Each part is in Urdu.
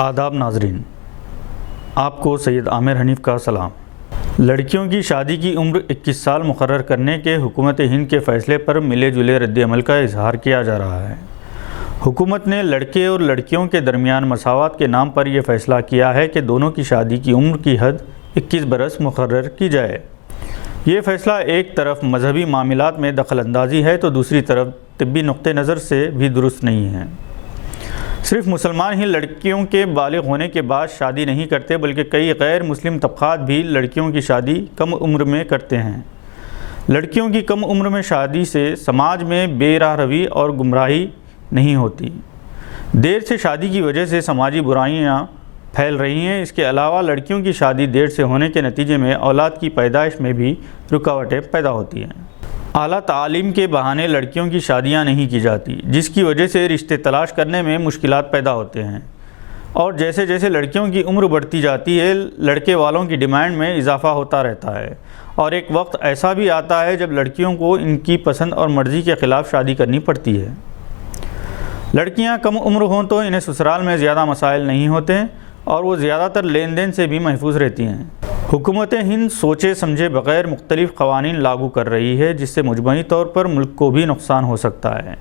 آداب ناظرین، آپ کو سید عامر حنیف کا سلام۔ لڑکیوں کی شادی کی عمر 21 سال مقرر کرنے کے حکومت ہند کے فیصلے پر ملے جلے رد عمل کا اظہار کیا جا رہا ہے۔ حکومت نے لڑکے اور لڑکیوں کے درمیان مساوات کے نام پر یہ فیصلہ کیا ہے کہ دونوں کی شادی کی عمر کی حد 21 برس مقرر کی جائے۔ یہ فیصلہ ایک طرف مذہبی معاملات میں دخل اندازی ہے تو دوسری طرف طبی نقطہ نظر سے بھی درست نہیں ہے۔ صرف مسلمان ہی لڑکیوں کے بالغ ہونے کے بعد شادی نہیں کرتے، بلکہ کئی غیر مسلم طبقات بھی لڑکیوں کی شادی کم عمر میں کرتے ہیں۔ لڑکیوں کی کم عمر میں شادی سے سماج میں بے راہ روی اور گمراہی نہیں ہوتی۔ دیر سے شادی کی وجہ سے سماجی برائیاں پھیل رہی ہیں۔ اس کے علاوہ لڑکیوں کی شادی دیر سے ہونے کے نتیجے میں اولاد کی پیدائش میں بھی رکاوٹیں پیدا ہوتی ہیں۔ اعلیٰ تعلیم کے بہانے لڑکیوں کی شادیاں نہیں کی جاتی، جس کی وجہ سے رشتے تلاش کرنے میں مشکلات پیدا ہوتے ہیں، اور جیسے جیسے لڑکیوں کی عمر بڑھتی جاتی ہے لڑکے والوں کی ڈیمانڈ میں اضافہ ہوتا رہتا ہے، اور ایک وقت ایسا بھی آتا ہے جب لڑکیوں کو ان کی پسند اور مرضی کے خلاف شادی کرنی پڑتی ہے۔ لڑکیاں کم عمر ہوں تو انہیں سسرال میں زیادہ مسائل نہیں ہوتے اور وہ زیادہ تر لین دین سے بھی محفوظ رہتی ہیں۔ حکومت ہند سوچے سمجھے بغیر مختلف قوانین لاگو کر رہی ہے، جس سے مجموعی طور پر ملک کو بھی نقصان ہو سکتا ہے۔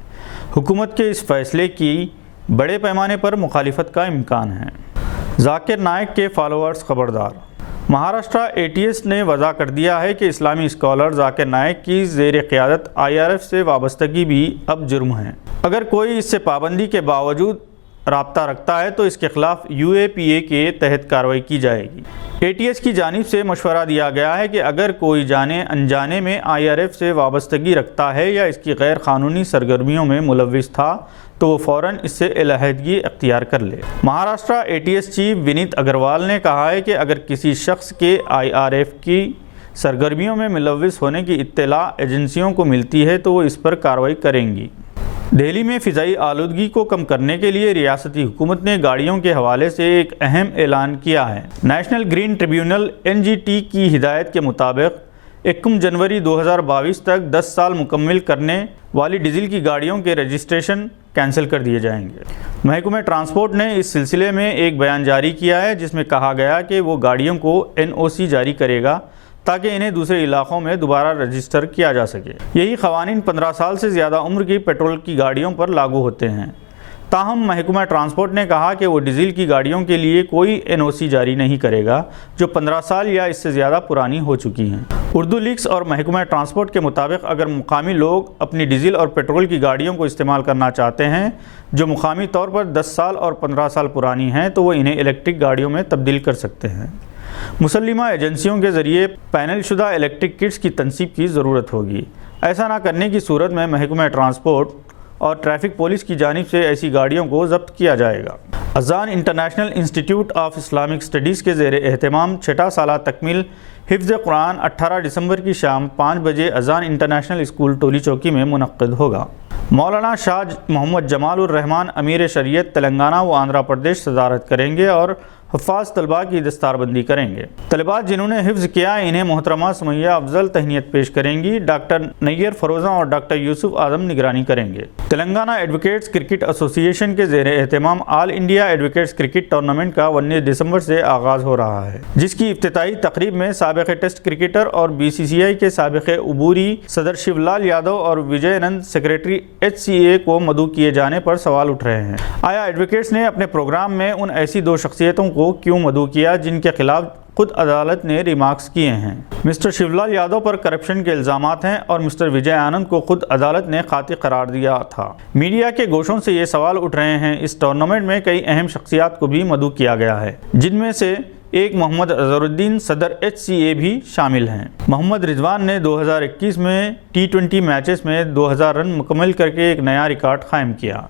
حکومت کے اس فیصلے کی بڑے پیمانے پر مخالفت کا امکان ہے۔ ذاکر نائک کے فالوورز خبردار۔ مہاراشٹرا ATS نے وضع کر دیا ہے کہ اسلامی اسکالر ذاکر نائک کی زیر قیادت IRF سے وابستگی بھی اب جرم ہے۔ اگر کوئی اس سے پابندی کے باوجود رابطہ رکھتا ہے تو اس کے خلاف UAPA کے تحت کارروائی کی جائے گی۔ ATS کی جانب سے مشورہ دیا گیا ہے کہ اگر کوئی جانے انجانے میں IRF سے وابستگی رکھتا ہے یا اس کی غیر قانونی سرگرمیوں میں ملوث تھا تو وہ فوراً اس سے علیحدگی اختیار کر لے۔ مہاراشٹرا ATS چیف ونیت اگروال نے کہا ہے کہ اگر کسی شخص کے IRF کی سرگرمیوں میں ملوث ہونے کی اطلاع ایجنسیوں کو ملتی ہے تو وہ اس پر کارروائی کریں گی۔ دہلی میں فضائی آلودگی کو کم کرنے کے لیے ریاستی حکومت نے گاڑیوں کے حوالے سے ایک اہم اعلان کیا ہے۔ نیشنل گرین ٹریبیونل NGT کی ہدایت کے مطابق 1 جنوری 2022 تک 10 سال مکمل کرنے والی ڈیزل کی گاڑیوں کے رجسٹریشن کینسل کر دیے جائیں گے۔ محکمہ ٹرانسپورٹ نے اس سلسلے میں ایک بیان جاری کیا ہے جس میں کہا گیا کہ وہ گاڑیوں کو NOC جاری کرے گا تاکہ انہیں دوسرے علاقوں میں دوبارہ رجسٹر کیا جا سکے۔ یہی قوانین 15 سال سے زیادہ عمر کی پیٹرول کی گاڑیوں پر لاگو ہوتے ہیں۔ تاہم محکمہ ٹرانسپورٹ نے کہا کہ وہ ڈیزل کی گاڑیوں کے لیے کوئی NOC جاری نہیں کرے گا جو 15 سال یا اس سے زیادہ پرانی ہو چکی ہیں۔ اردو لیکس اور محکمہ ٹرانسپورٹ کے مطابق اگر مقامی لوگ اپنی ڈیزل اور پیٹرول کی گاڑیوں کو استعمال کرنا چاہتے ہیں جو مقامی طور پر 10 سال اور 15 سال پرانی ہیں تو وہ انہیں الیکٹرک گاڑیوں میں تبدیل کر سکتے ہیں۔ مسلمہ ایجنسیوں کے ذریعے پینل شدہ الیکٹرک کٹس کی تنصیب کی ضرورت ہوگی۔ ایسا نہ کرنے کی صورت میں محکمہ ٹرانسپورٹ اور ٹریفک پولیس کی جانب سے ایسی گاڑیوں کو ضبط کیا جائے گا۔ اذان انٹرنیشنل انسٹی ٹیوٹ آف اسلامک اسٹڈیز کے زیر اہتمام 6 سالہ تکمیل حفظ قرآن 18 دسمبر کی شام 5 بجے اذان انٹرنیشنل اسکول ٹولی چوکی میں منعقد ہوگا۔ مولانا شاہ محمد جمال الرحمن امیر شریعت تلنگانہ و آندھرا پردیش صدارت کریں گے اور حفاظ طلباء کی دستار بندی کریں گے۔ طلباء جنہوں نے حفظ کیا انہیں محترمہ سمیہ افضل تہنیت پیش کریں گی۔ ڈاکٹر نیر فروزہ اور ڈاکٹر یوسف اعظم نگرانی کریں گے۔ تلنگانہ ایڈوکیٹس کرکٹ ایسوسی ایشن کے زیر اہتمام آل انڈیا ایڈوکیٹس کرکٹ ٹورنامنٹ کا 19 دسمبر سے آغاز ہو رہا ہے، جس کی افتتاحی تقریب میں سابق ٹیسٹ کرکٹر اور BCCI کے سابق عبوری صدر شیو لال یادو اور وجے آنند سیکریٹری HCA کو مدعو کیے جانے پر سوال اٹھ رہے ہیں۔ آیا ایڈوکیٹس نے اپنے پروگرام میں ان ایسی 2 شخصیتوں کو کیوں مدعو کیا جن کے خلاف خود عدالت نے ریمارکس کیے ہیں؟ مسٹر شیو لال یادو پر کرپشن کے الزامات ہیں اور مسٹر وجے آنند کو خود عدالت نے قاطع قرار دیا تھا۔ میڈیا کے گوشوں سے یہ سوال اٹھ رہے ہیں۔ اس ٹورنامنٹ میں کئی اہم شخصیات کو بھی مدعو کیا گیا ہے، جن میں سے ایک محمد اظہر الدین صدر HCA بھی شامل ہیں۔ محمد رضوان نے 2021 میں T20 میچز میں 2000 رن مکمل کر کے ایک نیا ریکارڈ قائم کیا۔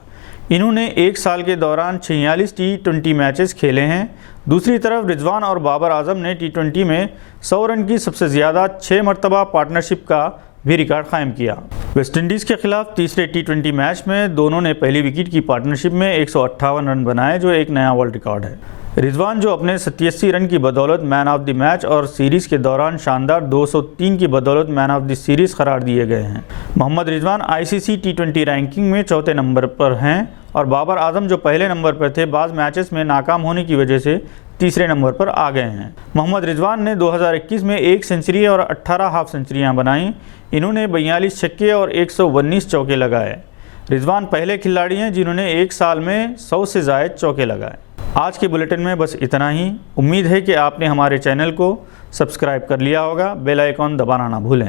انہوں نے 1 سال کے دوران 46 T20 میچز کھیلے ہیں۔ دوسری طرف رضوان اور بابر اعظم نے T20 میں 100 رن کی سب سے زیادہ 6 مرتبہ پارٹنرشپ کا بھی ریکارڈ قائم کیا۔ ویسٹ انڈیز کے خلاف تیسرے T20 میچ میں دونوں نے پہلی وکٹ کی پارٹنرشپ میں 158 رن بنائے جو ایک نیا ورلڈ ریکارڈ ہے۔ رضوان جو اپنے 87 رن کی بدولت مین آف دی میچ اور سیریز کے دوران شاندار 203 کی بدولت مین آف دی سیریز قرار دیے گئے ہیں۔ محمد رضوان ICC T20 رینکنگ میں چوتھے نمبر پر ہیں اور بابر اعظم جو پہلے نمبر پر تھے بعض میچز میں ناکام ہونے کی وجہ سے تیسرے نمبر پر آ گئے ہیں۔ محمد رضوان نے 2021 میں 1 سنچری اور 18 ہاف سنچریاں بنائیں۔ انہوں نے 42 چھکے اور 119 چوکے لگائے۔ رضوان پہلے کھلاڑی ہیں جنہوں نے ایک سال میں 100 سے زائد چوکے لگائے۔ آج کے بلیٹن میں بس اتنا ہی۔ امید ہے کہ آپ نے ہمارے چینل کو سبسکرائب کر لیا ہوگا۔ بیل آئیکن دبانا نہ بھولیں۔